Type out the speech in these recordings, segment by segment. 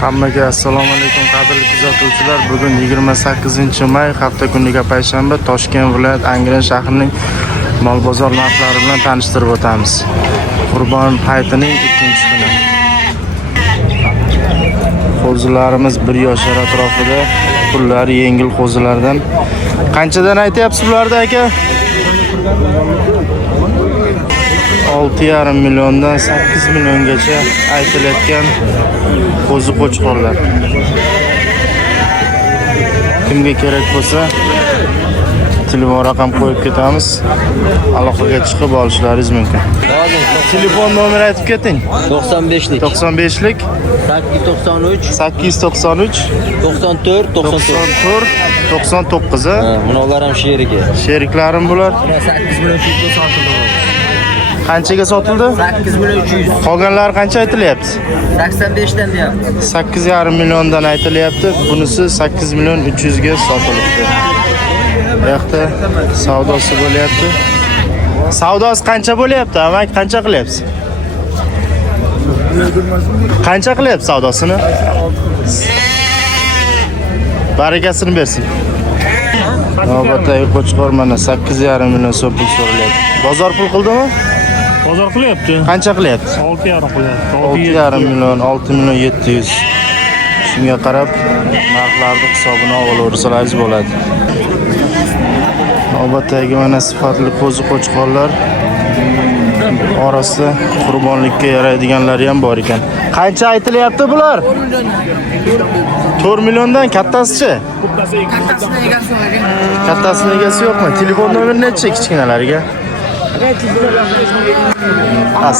Hammaga assalomu alaykum qadrli kuzatuvchilar. Bugun 28-may hafta kuniga payshanba Toshkent viloyat Angren shahrining mol bozor narxlari bilan tanishtirib o'tamiz. Qurbon hayitining 2-kuni. Qo'zilarimiz 1 yoshlar atrofida, pullari yengil qo'zilardan. Qanchadan aytyapsiz bularda aka? 6,5 milliondan 8 milliongacha aytilayotgan qo'zi qo'chqorlar. Kimga kerak bo'lsa telefon raqam qo'yib ketamiz. Aloqaga chiqib olishlaringiz mumkin. Telefon nomeri aytib keting. 95lik 95lik 893 94 99. Bular ham sherigi. Sheriklarim bular. 8 million sotildi. Qanchaga sotildi? 8 million 300. Qolganlari qancha aytilyapti? 85 dan deyapti. 8,5 milliondan aytilyapti. Bunisi 8 million 300 ga sotilibdi. Bu yoqda savdosi bo'lyapti. Savdosi qancha bo'lyapti? Amak qancha qilyapsiz? Qancha qilyapsiz savdosini? Barakasini bersin. Navbatdagi qo'chqor mana 8,5 million so'm pul so'ralyapti. Bozor pul qildimi? Bozor qilyapti. Qancha qilyapti? 6,5 qilyapti. 6,5 million, 6 million 700. Shunga qarab narxlarning hisobini olaversangiz bo'ladi. Navbatdagi mana sifatli qo'zi qo'chqorlar orasida qurbonlikka yaraydiganlari ham bor ekan. Qancha aytilyapti bular? 4 milliondan kattasichi? Kattasini egasi yo'qmi? Telefon nomeri necha kichkinalariga?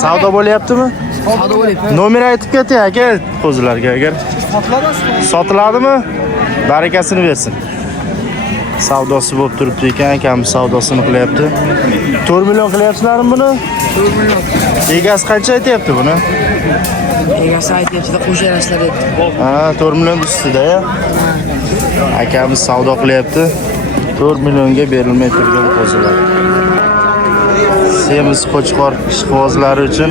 Savdo bo'lyaptimi? Savdo bo'lyapti. Nomer aytib keting aka qo'zilarga agar. Sotiladimi? Barakasini bersin. Savdosi bo'lib turibdi ekan, akamiz savdosini qilyapti. 4 million qilyapsizlarmi buni? 4 million. Egasi qancha aytyapti buni? Egasi aytyapti, qo'sharaslar aytdi. 4 million ustida-ya. Akamiz savdo qilyapti. 4 millionga berilmay turgan qo'zilar. Semiz qo'chqor ishqibozlari uchun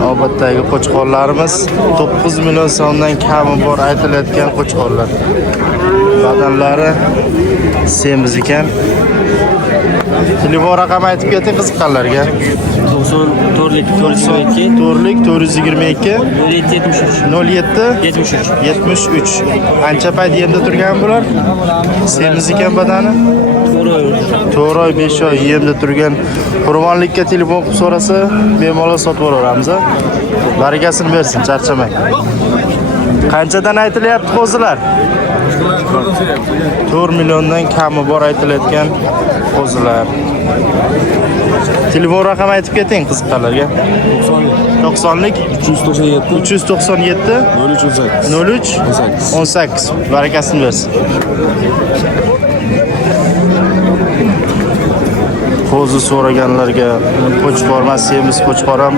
navbatdagi qo'chqorlarimiz 9 million so'mdan kami bor aytilayotgan qo'chqorlar. Badanlari semiz ekan. Telefon raqami aytib keting qiziqqanlarga. 94lik 422 07 Ancha payt yemda turgan bular? Semiz ekan badani. 4 oy 5 oy yemda turgan. Qurbonlikka telefon qilib so'rasa, bemalol sotib olaveramiz. Barakasini bersin, charchamang. Qanchadan aytilyapti qo'zilar? 4 milliondan kami bor aytilayotgan qo'zilar. Telefon raqami aytib keting qiziqqanlarga. 90lik 397 03 18. Barakasini bersin. Qo'zi so'raganlarga qo'chqor emas, semiz qo'chqor ham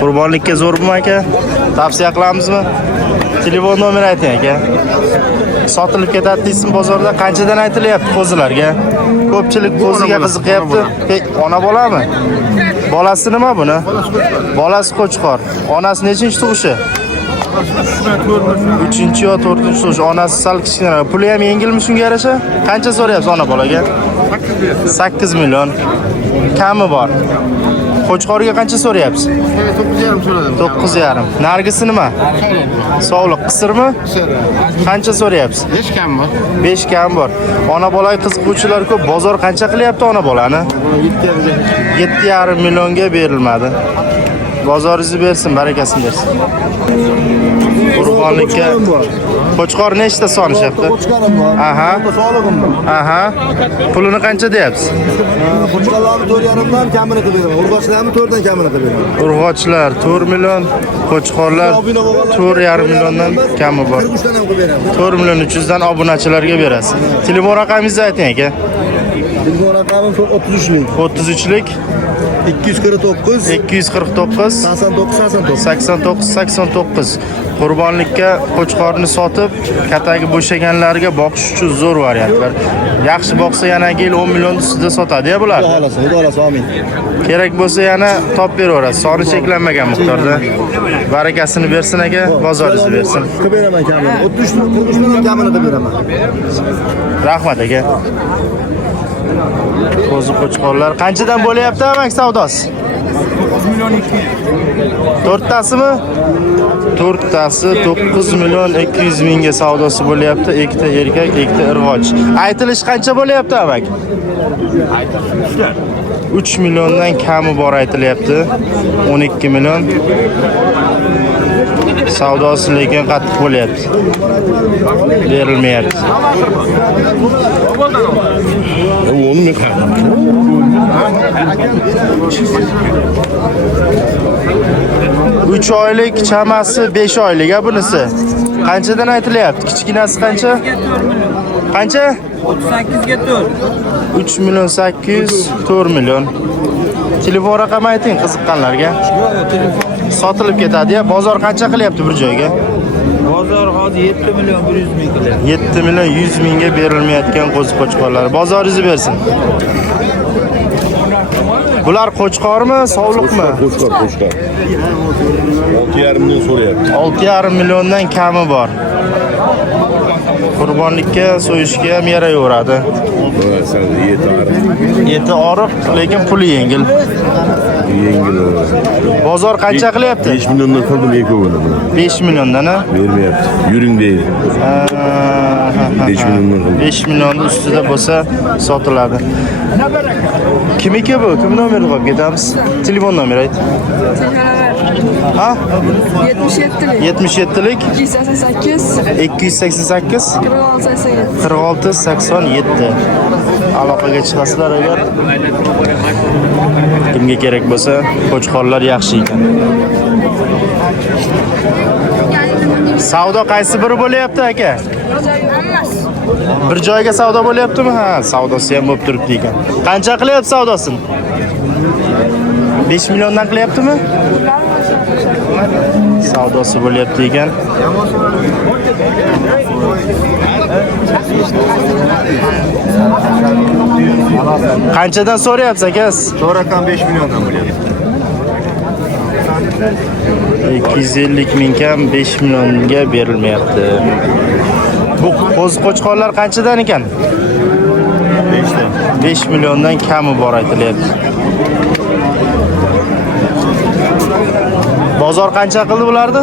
qurbonlikka zo'rmi aka? Tavsiya qilamizmi? Telefon nomeri ayting aka. Sotilib ketadi deysizmi bozorda? Qanchadan aytilyapti qo'zilarga? Ko'pchilik qo'ziga qiziqyapti. Ona bolami? Bolasi nima buni? Bolasi qo'chqor. Onasi nechinchi tug'ishi? 3-chi yo 4-chi tug'ish. Onasi sal kichkina. Puli ham yengilmi shunga yarasha? Qancha so'rayapsiz ona bolaga? 8 million. Kami bor. Qo'chqorga qancha so'rayapsiz? 9,5 so'radim. 9,5. Nargisi nima? Sog'liq, qisirmi? Qancha so'rayapsiz? 5 kam bor. 5 kam bor. Ona bolaga qiziquvchilar ko'p. Bozor qancha qilyapti ona bolani? 7,5 millionga berilmadi. Bozoringizni bersin, barakasini bersin. Qurbonlikka qo'chqor nechta sonishyapti? Qo'chqorim bor. Aha. Sog'lig'im bor. Aha. Pulini qancha deyapsiz? Qo'chqorlarni 4,5 dan kamini qilib beraman. Urg'ochlarni 4 dan kamini qilib beraman. Urg'ochlar 4 million, qo'chqorlar 4,5 milliondan kami bor. 3 dan ham qilib beraman. 4 million 300 dan obunachilarga berasiz. Telefon raqamingizni ayting aka. Telefon raqamim 33 ming. 33lik 249 249 89 89 qurbonlikka qo'chqorni sotib katagi bo'shaganlarga boqish uchun zo'r variantlar. Yaxshi boqsa yana yil 10 million ustida sotadi-ya bular. Xudo xolasa, amin. Kerak bo'lsa yana top beraverasiz. Soni cheklanmagan miqdorda. Barakasini bersin aka, bozoringizni bersin. Qilib beraman kamini. 33 million kamini qilib beraman. Rahmat aka. Qo'zi qo'chqorlar qanchadan bo'layapti amak savdosi? 4tasimi? 4tasi 9 million 200 mingga savdosi bo'layapti. Ikkita erkak, ikkita irg'och. Aytilish qancha bo'layapti amak? 3 milliondan kami bor aytilyapti. 12 million. Savdosi lekin qattiq bo'lyapti. Berilmayapti. Üç oylik chamasi 5 oylik a bunisi. Qanchadan aytilyapti? Kichkinasi qancha? Qancha? 38 ga 4. 3 million 800, 4 million. Telefon raqami ayting qiziqqanlarga. Sotilib ketadi-ya. Bozor qancha qilyapti bir joyga? Bozor hozir 7 million 100 ming qilyapti. 7 million 100 mingga berilmayotgan qo'zi qo'chqorlar. Bozoringizni bersin. Bular qo'chqormi, sovliqmi? Qo'chqor. 6,5 million so'rayapti. 6,5 milliondan kami bor. Qurbonlikka, so'yishga ham yaraveradi. Eti oriq, lekin puli yengil. Bozor qancha qilyapti? 5 milliondan qildim eko'gini. 5 milliondan a? Bermayapti. Yuring deydi. 5 milliondan qildim. 5 millionning ustida bo'lsa sotiladi. Kimniki bu? Kim nomeri qo'yib ketamiz? Telefon nomeri ayt. Ha? 77'lik 77'lik 288 288 46 86 aloqaga chiqasizlar agar kimga kerak bo'lsa. Qo'chqorlar yaxshi ekan. Savdo qaysi biri bo'layapti aka? Bir joyga savdo bo'layaptimi? Ha, savdosi ham bo'lib turibdi ekan. Qancha qilyapti savdosini? 5 milliondan qilyaptimi? Savdosi bo'lyapti ekan. Qanchadan so'rayapsiz aka? To'rakan 5 milliondan bo'lyapti. 250 ming kam 5 millionga berilmayapti. Bu qo'zi qo'chqorlar qanchadan ekan? 5 milliondan kami bor aytilyapti. Bozor qancha qildi bularni?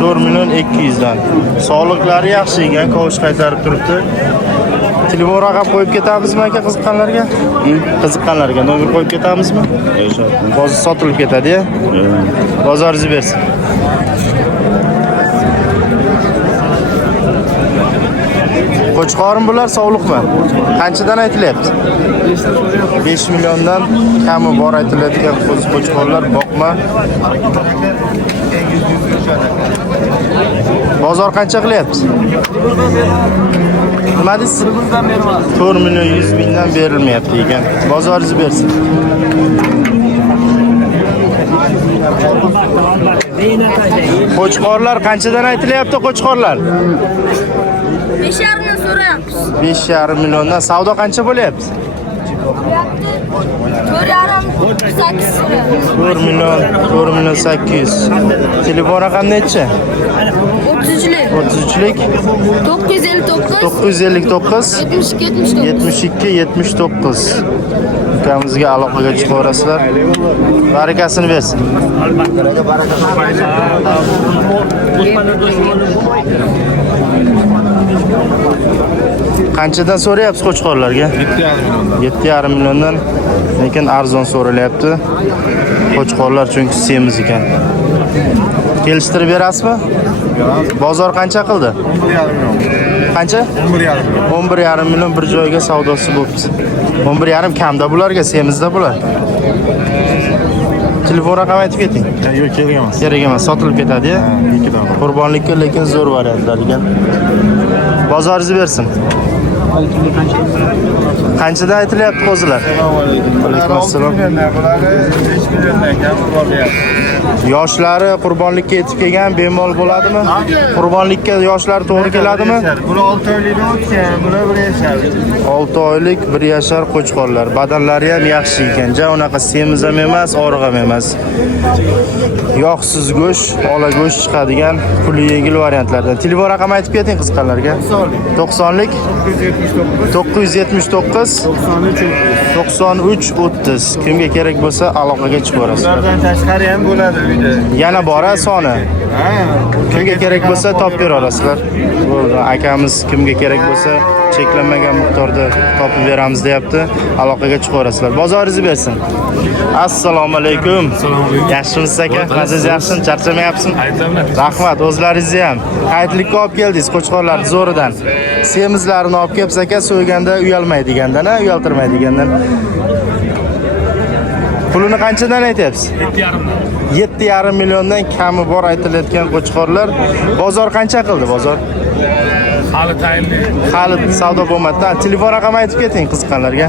4 million 200 dan. Sog'liqlari yaxshi ekan, kovush qaytarib turibdi. Telefon raqam qo'yib ketamizmi aka qiziqqanlarga? Qiziqqanlarga nomer qo'yib ketamizmi? Hozir sotilib ketadi-ya. Bozoringizni bersin. Qo'chqorim bular sovliqmi? Qanchadan aytilyapti? 5 milliondan kami bor aytilayotgan qo'zi qo'chqorlar boqma. Bozor qancha qilyapti? Nima deysiz? 4 million 100 mingdan berilmayapti ekan. Bozoringizni bersin. Qo'chqorlar qanchadan aytilyapti qo'chqorlar? 5,5 million so'rayapmiz. 5,5 milliondan savdo qancha bo'lyapti? 4,5 so'rayapmiz. 4 million 800. Telefon raqami nechi? 33'lik 33'lik 959 72 79. Ukamizga aloqaga chiqaverasizlar. Barakasini bersin. Qanchadan so'rayapsiz qo'chqorlarga? 7,5 milliondan, lekin arzon so'ralyapti. Qo'chqorlar chunki semiz ekan. Kelishtirib berasizmi? Bozor qancha qildi? Qancha? 11,5 million bir joyga savdosi bo'libdi. 11,5 kamda bularga, semizda bular. Telefon raqami aytib keting. Yo'q, kerak emas. Kerak emas, sotilib ketadi-ya. Qurbonlikka lekin zo'r variantlar ekan. Bozoringizni bersin. Qanchadan aytilyapti qo'zilar? Alaykum assalom. 5 milliondan kami bor deyapti. Yoshlari qurbonlikka yetib kelgan bemalol bo'ladimi? Qurbonlikka yoshlari to'g'ri keladimi? Buni 6 oylikdan o'tgan, buni 1 yashar. 6 oylik 1 yashar qo'chqorlar. Badanlari ham yaxshi ekan. Ja unaqa semiz ham emas, oriq ham emas. Yog'siz go'sht, ola go'sht chiqadigan puli yengil variantlardan. Telefon raqam aytib keting qiziqqanlarga. 90lik 979 93 30. Kimga kerak bo'lsa aloqaga chiqaverasiz. Ulardan tashqari ham bo'ladi uyda. Yana bora soni. Kimga kerak bo'lsa topib bera olasizlar. Bo'ldi. Akamiz kimga kerak bo'lsa cheklanmagan miqdorda topib beramiz deyapti. Aloqaga chiqaverasizlar. Bozoringizni bersin. Assalomu alaykum. Yaxshimisiz aka? Maziz yaxshimi? Charchamayapsizmi? Rahmat, o'zlaringizni ham. Qaytlikka olib keldingiz qo'chqorlar zo'ridan. Semizlarini olib kelibsiz aka, so'yganda uyalmaydigandan, uyaltirmaydigandan. Pulini qanchadan aytyapsiz? 7,5 milliondan kami bor aytilayotgan qo'chqorlar. Bozor qancha qildi bozor? Hali tayinli. Hali savdo bo'lmadi. Telefon raqami aytib keting qiziqqanlarga.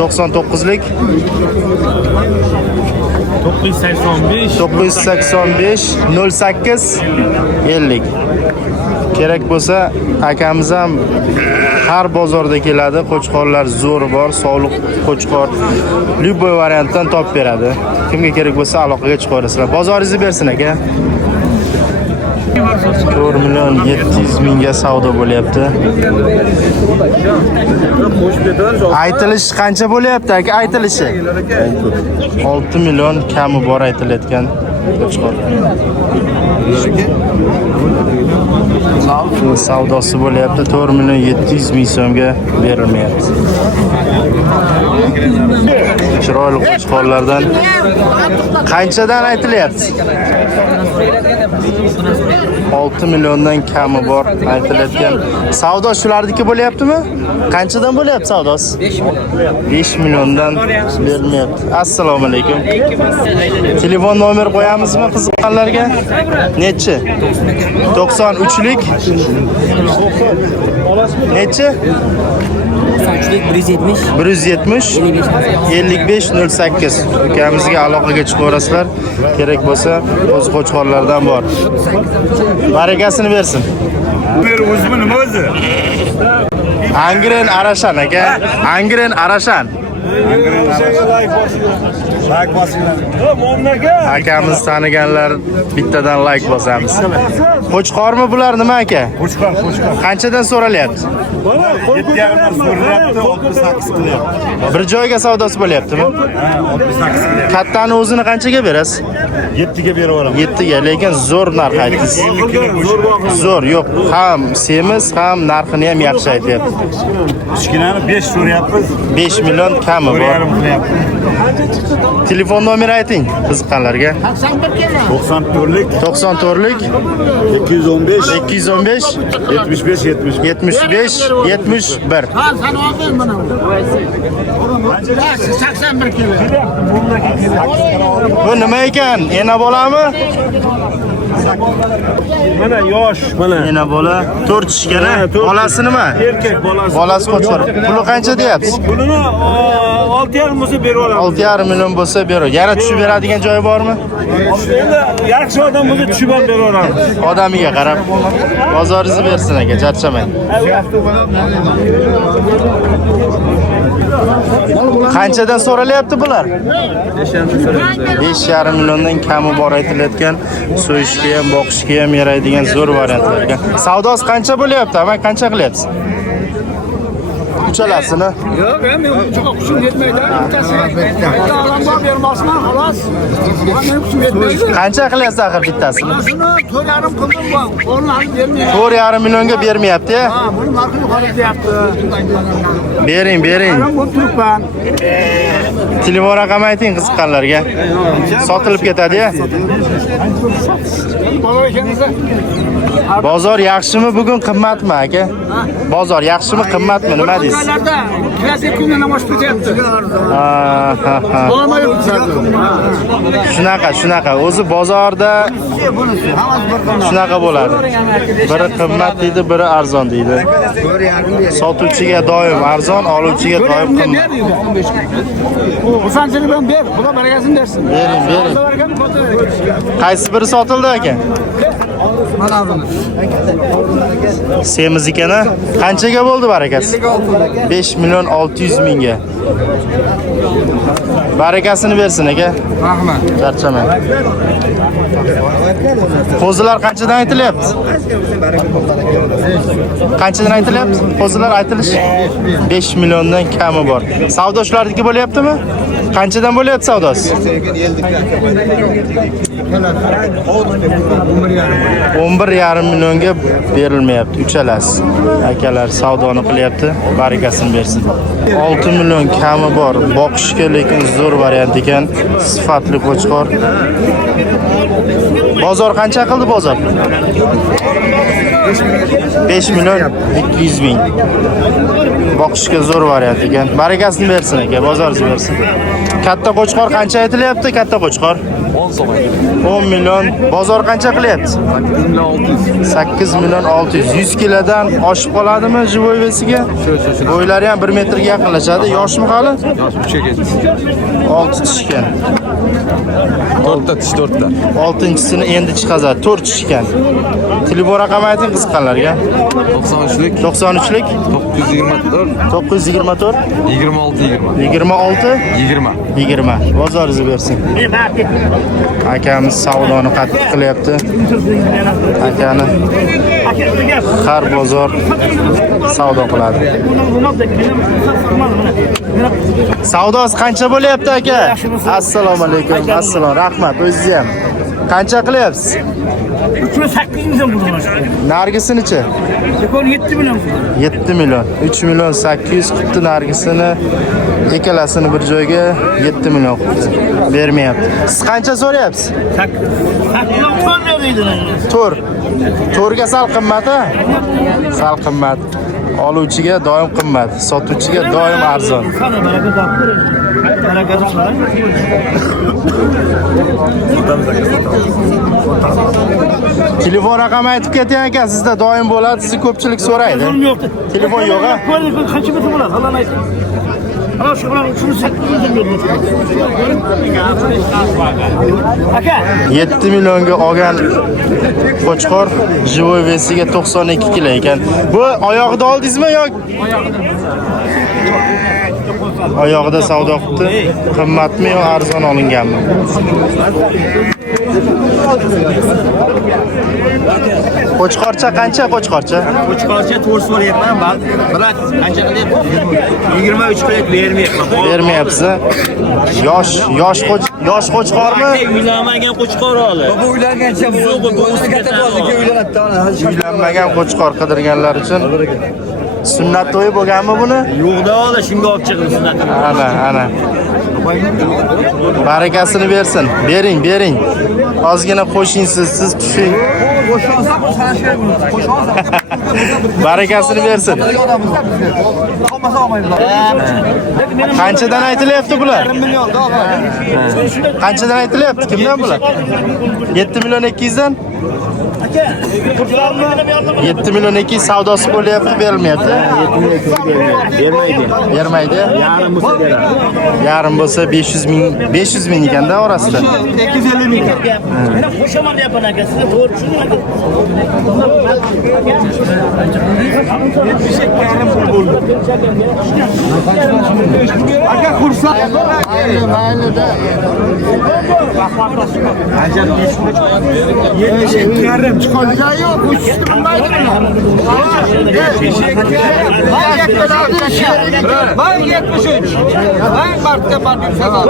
99lik 985 985 08 50. Kerak bo'lsa akamiz ham har bozorda keladi. Qo'chqorlar zo'r bor, sog'liq qo'chqor. Любой variantdan topib beradi. Kimga kerak bo'lsa aloqaga chiqaverasizlar. Bozoringizni bersin aka. 4 million 700 mingga savdo bo'lyapti. Aytilish qancha bo'lyapti aka? Aytilishi 6 million kami bor aytilayotgan qo'chqor. Savdosi bo'lyapti 4 million 700 ming so'mga berilmayapti. Chiroyli qo'chqorlardan qanchadan aytilyapti? 6 milliondan kami bor aytilayotgan. Savdo shularniki bo'lyaptimi? Qanchadan bo'lyapti savdosi? 5 milliondan berilmayapti. Assalomu alaykum. Telefon nomer qo'yamizmi qiziqqanlarga? Nechi? 93lik nechi? 170 55 08. Ukamizga aloqaga chiqaverasizlar. Kerak bo'lsa o'z qo'chqorlardan bor. Barakasini bersin. O'zimi nima o'zi? Angren Arashan aka. Angren Arashan. Like bosinglar. Akamiz taniganlar bittadan like bosamiz. Qo'chqormi bular nima aka? Qo'chqor. Qanchadan so'ralyapti? 7,5dan so'rayapti, 68 qilyapti. Bir joyga savdosi bo'lyaptimi? 68 qilyapti. Kattani o'zini qanchaga berasiz? 7 ga berib yuboraman. 7 ga, lekin zo'r narx aytdingiz. Zo'r, yo'q, ham semiz, ham narxini ham yaxshi aytyapti. Kichkinani 5 so'rayapmiz. 5 million kami bor. 1,5 qilyapti. Telefon nomeri ayting qiziqqanlarga. 94lik 94lik 215 215 75 75 71. Bu nima ekan? Ena bolami? Mana yosh, mana. Ena bola 4 ishgana. Bolasi nima? Erkak bolasi. Bolasi qo'chqor. Puli qancha deyapsiz? Pulini 6,5 bo'lsa berib yuboraman. 6,5 million bo'lsa beradi. Yana tushib beradigan joyi bormi? Endi yaxshi odam bo'lsa tushib ham berib yuboraman. Odamiga qarab. Bozoringizni bersin aka, charchamang. Qanchadan so'ralyapti bular? 5,5 milliondan kami bor aytilayotgan, so'yishga ham, boqishga ham yaraydigan zo'r variantlarga. Savdosi qancha bo'lyapti? Ama qancha qilyapsiz? Uchalasini. Yo'q, men çok kuchim yetmaydi. Bitta odamga bermasman, xolos. Men kuchim yetmaydi. Qancha qilyapsiz axir bittasini? Shuni 4,5 qildim bu. O'rnalib bermayman. 4,5 millionga bermayapti. Ha, buni narxi yuqori deyapti. Bering. Men bu turibman. Telefon raqami ayting qiziqqanlarga. Sotilib ketadi-ya. Bozor ekaningizda. Bozor yaxshimi bugun qimmatmi aka? Bozor yaxshimi qimmatmi nima deysiz? Aylarda klasik kundan namoz kılacaktı. Olama yok. Shunaqa. O'zi bozorda shunaqa bo'ladi. Biri qimmat deydi, biri arzon deydi. Sotuvchiga doim arzon, oluvchiga doim qimmat. Usanchini ben ber. Buna barakasını dersin. Bering. Qaysi biri sotildi aka? Semiz ekan-a? Qanchaga bo'ldi barakasi? 5 million 600 mingga. Barakasini bersin aka. Rahmat. Charchamang. Qo'zilar qanchadan aytilyapti? Qanchadan aytilyapti? Qo'zilar aytilish 5 milliondan kami bor. Savdo shularniki bo'lyaptimi? Qanchadan bo'lyapti savdosi? 11,5 millionga berilmayapti. Uchalasi. Akalar savdoni qilyapti. Barakasini bersin. 6 million kami bor. Boqishga lekin zo'r variant ekan. Sifatli qo'chqor. Bozor qancha qildi bozor? 5 million 200 ming. Boqishga zo'r variant ekan. Barakasini bersin aka, bozoringiz bersin. Katta qo'chqor qancha aytilyapti? Katta qo'chqor 10 million. Bozor qancha qilyapti? 8 million 600. 100 kilodan oshib qoladimi jivoy vesiga? Bo'ylari ham 1 metrga yaqinlashadi. Yoshmi hali? Yosh 3 ga 6 tishgan. 4ta tish 4ta. 6-chisini endi chiqazadi. 4 tishgan. Telefon raqami ayting qiziqqanlarga. 93lik 93lik 924 924 26 20. Bozoringizni bersin. Akamiz savdoni qattiq qilyapti. Akani har bozor savdo qiladi. Savdosi qancha bo'lyapti aka? Assalomu alaykum. Assalom. Rahmat. O'zingiz ham. Qancha qilyapsiz? 8 million bo'ldi. Nargisinichi? 7 million. 7 million. 3 million 800 qilibdi nargisini. Ikkalasini bir joyga 7 million qilibdi. Bermayapti. Siz qancha so'rayapsiz? 4. To'rga sal qimmat-a? Sal qimmat. Oluvchiga doim qimmat, sotuvchiga doim arzon. Telefon raqami aytib keting aka, sizda doim bo'ladi, sizni ko'pchilik so'raydi. Telefon yo'q-a? Qancha metr bo'ladi? Alloh aytsin. Ana shu bilan 7 millionga olgan qo'chqor jivoy vesiga 92 kilo ekan. Bu oyog'ida oldingizmi yoki? Oyog'ida savdo qildi. Qimmatmi yo arzon olinganmi? Qo'chqorcha qancha qo'chqorcha? Qo'chqorcha to'rt so'rayapman, biroq qancha qilyapti? 23 qilyapti, bermayapman. Bermayapsiz. Yosh qo'chqormi? Uylanmagan qo'chqor oldi. Bu uylangancha bu o'zi katta bo'ldi, uylanadi. Uylanmagan qo'chqor qidirganlar uchun sunnat to'yi bo'lganmi buni? Yo'qda oldi, shunga olib chiqdim sunnatni. Ana. Barakasini bersin. Bering. Ozgina qo'shing siz tushing. Barakasini bersin. Qanchadan aytilyapti bular? Qanchadan aytilyapti? Kimdan bular? 7 million 200 dan? 7 million 200 savdosi bo'lyapti, berilmayapti. Bermaydi. Yarim bo'lsa 500 ming ekanda orasida. 250 ming. Meni qo'shaman deyapman aka, sizga to'g'ri tushundingmi? Aka kurslar. Mayli-da. Yarim chiqadigan yo'q, ushtirmaydimi? Ben 73. Ben martga ben yükseldim.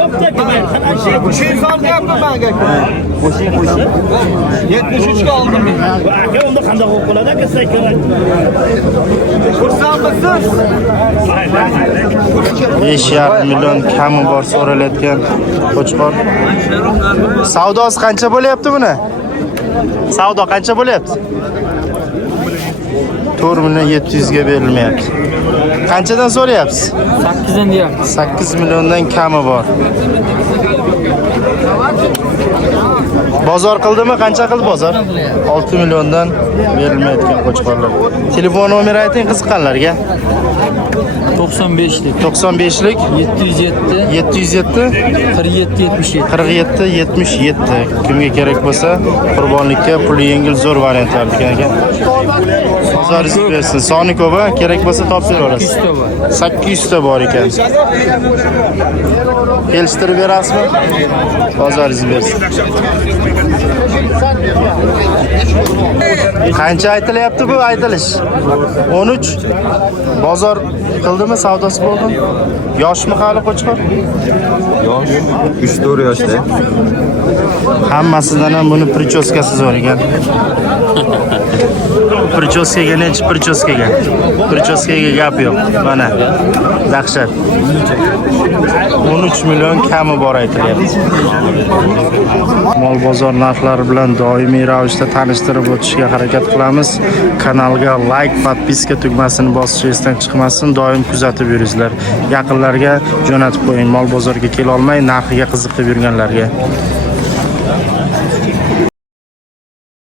Şu son yaptım ben gektim. 73'ke aldım ben. Aka onda qanday bo'lib qoladi aka, siz aytgan. Kurslarmisiz? 5,5 million kami bor so'ralayotgan qo'chqor. Savdosi qancha bo'lyapti buni? Savdo qancha bo'lyapti? 4 million 700 ga berilmayapti. Qanchadan so'rayapsiz? 8 dan deyapmiz. 8 milliondan kami bor. Bozor qildimi? Qancha qildi bozor? 6 milliondan berilmayotgan qo'chqorlar. Telefon nomeri ayting qiziqqanlarga. 95lik 95lik 707 707 47 77. 47 77. Kimga kerak bo'lsa, qurbonlikka puli yengil zo'r variantlar ekan. Bozoringiz bersin. Soni ko'p, kerak bo'lsa topib berasiz. 800 ta bor ekan. Kelishtirib berasizmi? Bozoringiz bersin. Qancha aytilyapti bu aytilish? 13. Bozor qildimi, savdosi bo'ldimi? Yoshmi hali qo'chqor? Yosh. 3-4 yoshda. Hammasidan ham buni prichoskasi zo'r ekan. Prichoskaga nechi prichoskaga? Prichoskaga gap yo'q. Mana dahshat. 13 million kami bor aytilyapti. Mol bozor narxlari bilan doimiy ravishda tanishtirib o'tishga harakat qilamiz. Kanalga like, podpiska tugmasini bosish esdan chiqmasin. Doim kuzatib yuringlar. Yaqinlarga jo'natib qo'ying. Mol bozorga kela olmay, narxiga qiziqib yurganlarga.